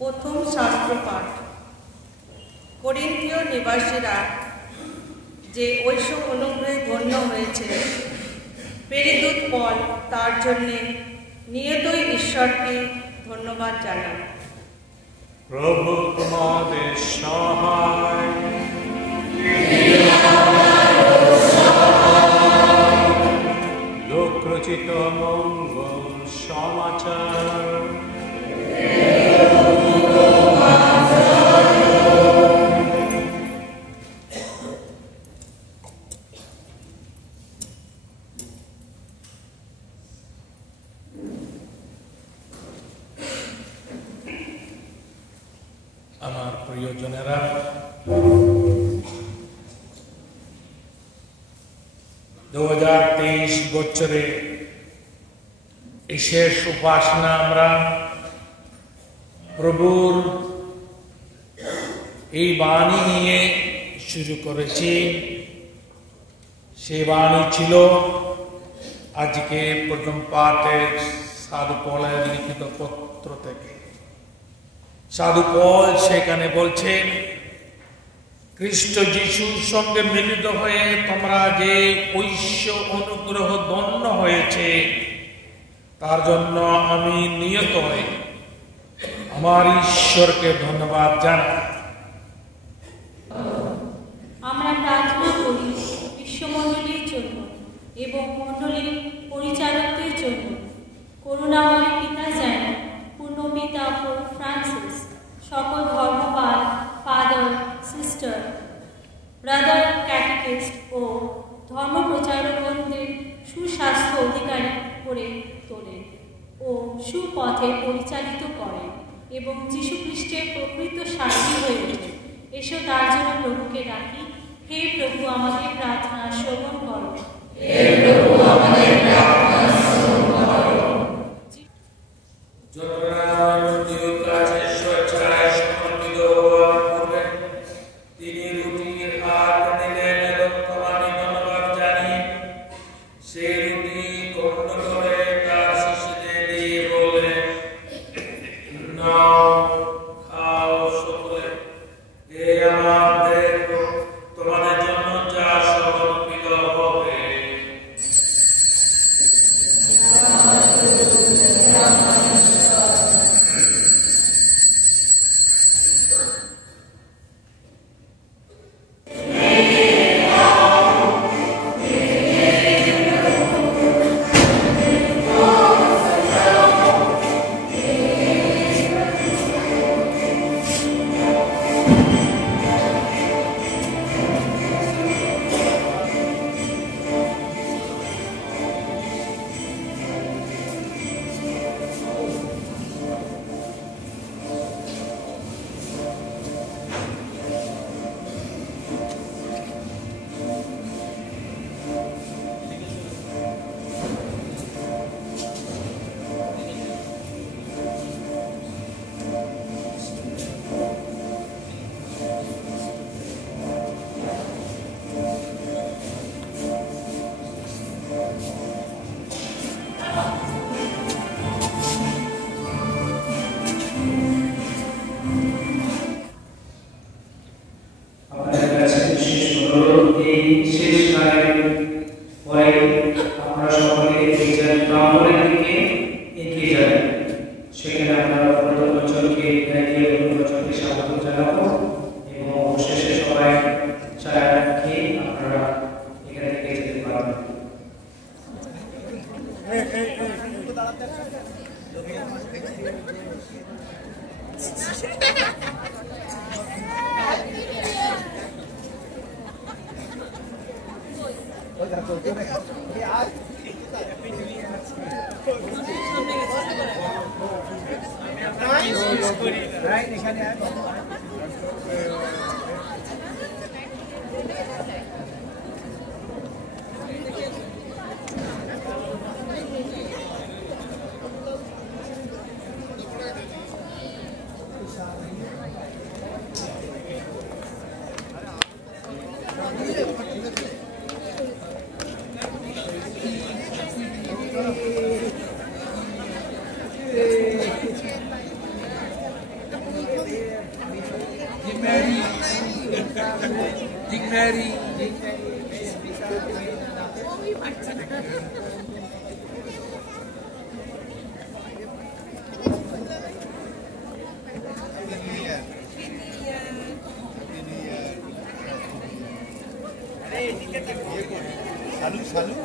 প্রথম শাস্ত্র পাঠ। করিন্থীয় নিবাসীরা যে ঐশ্ব অনুগ্রহে ধন্য হয়েছে, প্রেরিত পল তার জন্যে নিয়তই ঈশ্বরকে ধন্যবাদ জানান। প্রভু তোমাদের সহায়। লোকরচিত মঙ্গল সমাচার। আমার প্রিয়জনেরা, বছরে এই শেষ উপাসনা আমরা প্রভুর এই বাণী নিয়ে শুরু করেছি। সেই বাণী ছিল আজকে প্রথম পাঠের সাধু পলের লিখিত পত্র থেকে। সাধু পল সেখানে বলছেন, খ্রিস্ট যিশুর সঙ্গে মিলিত হয়ে তোমরা যে ঐশ্ব অনুগ্রহ ধন্য হয়েছে, তার জন্য আমি নিয়ত হয়ে আমার ঈশ্বরকে ধন্যবাদ জানাই। আমরা প্রার্থনা করি বিশ্বমণ্ডলীর জন্য এবং মণ্ডলীর পরিচালকদের জন্য। করুণাময় পিতা যেন পূর্ণ পিতা পোপ ফ্রান্সিস, সকল ধর্মপাল, ফাদার, সিস্টার, ব্রাদার, ক্যাটেকিস্ট ও ধর্মপ্রচারকদের সুস্বাস্থ্য অধিকারী করে তোলেন ও সুপথে পরিচালিত করেন এবং যীশু খ্রিস্টের প্রকৃত সাক্ষী হয়ে ওঠেন। এসো তার জন্য প্রভুকে ডাকি। হে প্রভু, আমাদের প্রার্থনা শ্রবণ করো। হে প্রভু, আমাদের প্রার্থনা শ্রবণ করো। তিনি রুটির হাত দিলেন এবং তোমাকে ধন্যবাদ জানিয়ে সেই রুটি গ্রহণ করে তার শিষ্যদের দিয়ে বললেন, নাও, খাও সকলে, এ আমার দেহ, তোমাদের জন্য যা সমর্পিত হবে। Dignary. Salut, salut.